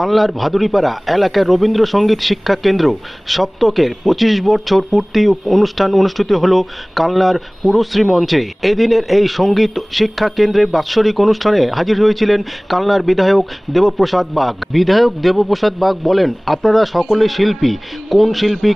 কালনার ভাদুরীপাড়া এলাকার রবীন্দ্রসঙ্গীত শিক্ষা কেন্দ্র সপ্তকের 25 বছর পূর্তি অনুষ্ঠান অনুষ্ঠিত হলো কালনার পুরশ্রী মঞ্চে। এদিনের এই সঙ্গীত শিক্ষা কেন্দ্রে বাৎসরিক অনুষ্ঠানে হাজির হয়েছিলেন কালনার বিধায়ক দেবপ্রসাদ বাগ। বিধায়ক দেবপ্রসাদ বাগ বলেন, আপনারা সকলে শিল্পী,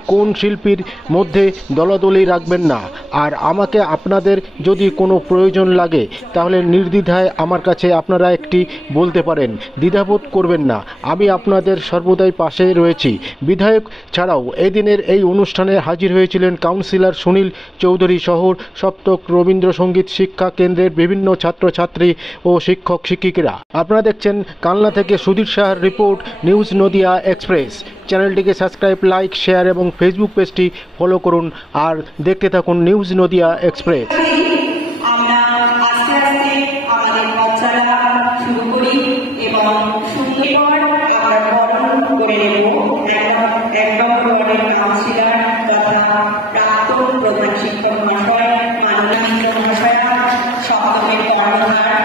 কোন শিল্পীর মধ্যে দলাদলি রাখবেন না, আর আমাকে আপনাদের যদি কোনো প্রয়োজন লাগে তাহলে নির্দ্বিধায় আমার কাছে আপনারা একটি বলতে পারেন, দ্বিধাবোধ করবেন না, আমি আপনাদের সর্বদাই পাশে রয়েছি। বিধায়ক ছাড়াও এদিনের এই অনুষ্ঠানে হাজির হয়েছিলেন কাউন্সিলর সুনীল চৌধুরী সহ সপ্তক রবীন্দ্রসঙ্গীত শিক্ষা কেন্দ্রের বিভিন্ন ছাত্রছাত্রী ও শিক্ষক শিক্ষিকারা। আপনারা দেখছেন কালনা থেকে সুধীর সাহার রিপোর্ট, নিউজ নদিয়া এক্সপ্রেস। চ্যানেলটিকে সাবস্ক্রাইব, লাইক, শেয়ার এবং ফেসবুক পেজটি ফলো করুন আর দেখতে থাকুন নিউজ নদিয়া এক্সপ্রেস। আমরা আস্তে আস্তে আমাদের বাচ্চারা শুরু করি এবং শুনতে পর আবার বরণ করে নেব একদম ওয়ার্ডের কাউন্সিলর তথা প্রাক্তন প্রধান শিক্ষক মহাশয়, মাননীয় মহাশয়া, সপ্তমের কর্ণধার।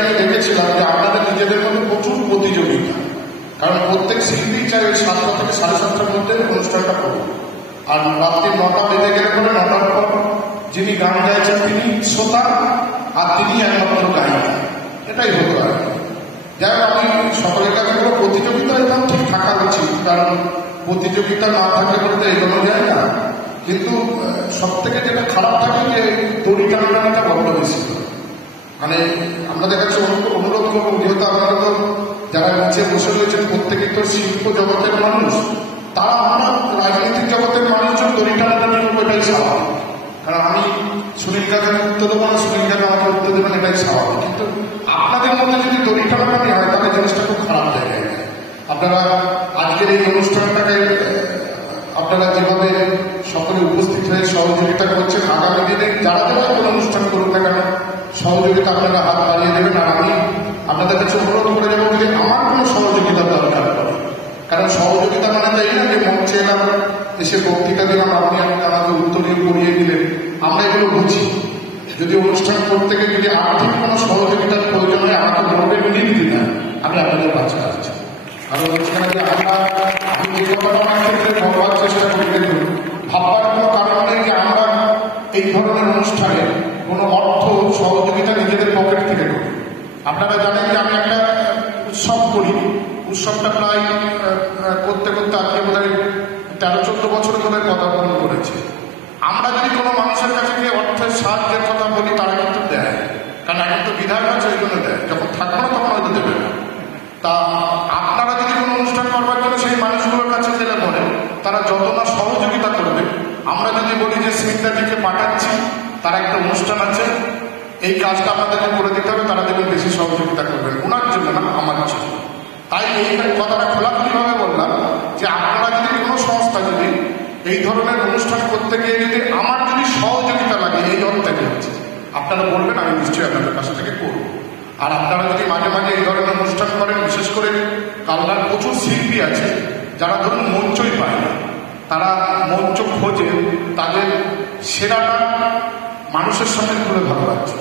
আমি দেখেছিলাম যে আপনাদের নিজেদের মধ্যে প্রচুর প্রতিযোগিতা, কারণ প্রত্যেক শিল্পী চাই ওই 7টা থেকে 7:30টার মধ্যে অনুষ্ঠানটা করব, আর রাত্রি 9টা বেজে গেলে পরে 9টার পর যিনি গান গাইছেন তিনি শ্রোতা আর তিনি একমাত্র গায়িকা, এটাই হতো আর কি। যাই হোক, আমি সকলের কাছে কোনো প্রতিযোগিতা একদম ঠিক থাকা উচিত, কারণ প্রতিযোগিতা না থাকলে পরে তো এগোনো যায় না। কিন্তু সব থেকে যেটা খারাপ থাকে যে দড়ি টানাটানিটা বড্ড বেশি, মানে আপনাদের কাছে অনুরোধ করবো, যেহেতু আপনারা তো যারা নিচে বসে রয়েছেন প্রত্যেকে তো শিল্প জগতের মানুষ, তারা আমরা রাজনৈতিক জগতের মানুষজন দড়ি টানাটানি করবো, এটাই স্বাভাবিক। কারণ আমি সুনীল কাকে উত্তর দেবো না, সুনীল কাকে আমাকে উত্তর দেবেন, এটাই স্বাভাবিক। কিন্তু আপনাদের মধ্যে যদি দড়ি টানাটানি হয় তাহলে জিনিসটা খুব খারাপ জায়গায় যায়। আপনারা আজকের এই অনুষ্ঠানটাকে আপনারা যেভাবে সকলে উপস্থিত হয়ে সহযোগিতা করছেন, আগামী দিনে যারা যারা কোনো অনুষ্ঠান করুক না কেন সহযোগিতা আপনারা হাত বাড়িয়ে দেবেন। আর আমি আপনাদের কাছে অনুরোধ করে যাবো যে আমার কোনো সহযোগিতা দরকার পড়ে, কারণ সহযোগিতা মানে তাই না যে মঞ্চে এলাম, এসে বক্তৃতা দিলাম, আপনি আমাকে উত্তরীয় করিয়ে দিলেন, আমরা এগুলো বুঝি। যদি অনুষ্ঠান করতে গিয়ে যদি আর্থিক কোনো সহযোগিতার প্রয়োজন হয় আমাকে বলবেন, নির্দ্বিধায় আমি আপনাদের পাশে আছি। আর অনুষ্ঠানে যে আমি যে কথাটা আমার ক্ষেত্রে ভাববার চেষ্টা করি, দেখুন ভাববার কোনো কারণ নেই যে আমরা এই ধরনের অনুষ্ঠানে কোনো অর্থ সহযোগিতা নিজেদের পকেট থেকে করি। আপনারা জানেন যে আমি একটা উৎসব করি, উৎসবটা প্রায় করতে করতে আজকে বোধ হয় 13-14 বছর ধরে পদার্পণ করেছে। আমরা যদি কোনো মানুষের কাছে গিয়ে অর্থের সাহায্যের কথা বলি তারা কিন্তু দেয়, কারণ এখন তো বিধায়ক আছে ওই জন্য দেয়, যখন থাকবে না তখন হয়তো দেবে না। তা আপনারা যদি কোনো অনুষ্ঠান করবার জন্য সেই মানুষগুলোর কাছে গেলে পরে তারা যত না সহযোগিতা করবে, আমরা যদি বলি যে স্মিতাজিকে পাঠাচ্ছি, তার একটা অনুষ্ঠান আছে, এই কাজটা আপনাদেরকে করে দিতে হবে, তারা দেখবেন বেশি সহযোগিতা করবেন, ওনার জন্য না আমার জন্য। তাই এই কথাটা খোলাখুলিভাবে বললাম যে আপনারা যদি কোনো সংস্থা যদি এই ধরনের অনুষ্ঠান করতে গিয়ে যদি আমার যদি সহযোগিতা লাগে এই অর্থে হচ্ছে, আপনারা বলবেন, আমি নিশ্চয়ই আপনাদের কাছ থেকে করব। আর আপনারা যদি মাঝে মাঝে এই ধরনের অনুষ্ঠান করেন, বিশেষ করে কালনার প্রচুর শিল্পী আছে যারা ধরুন মঞ্চই পায় না, তারা মঞ্চ খোঁজে, তাদের সেরাটা মানুষের সামনে তুলে ভালো লাগছে,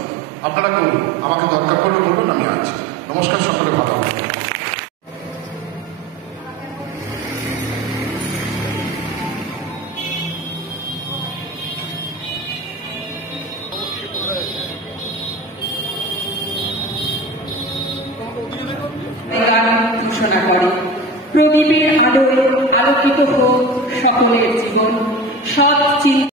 আপনারা করুন, আমাকে দরকার পড়লে বলবেন, আমি আছি। নমস্কার, সকলে ভালো লাগবে। ঘোষণা করে, প্রদীপের আলোয় আলোকিত হোক সকলের জীবন, সৎ চিন্তা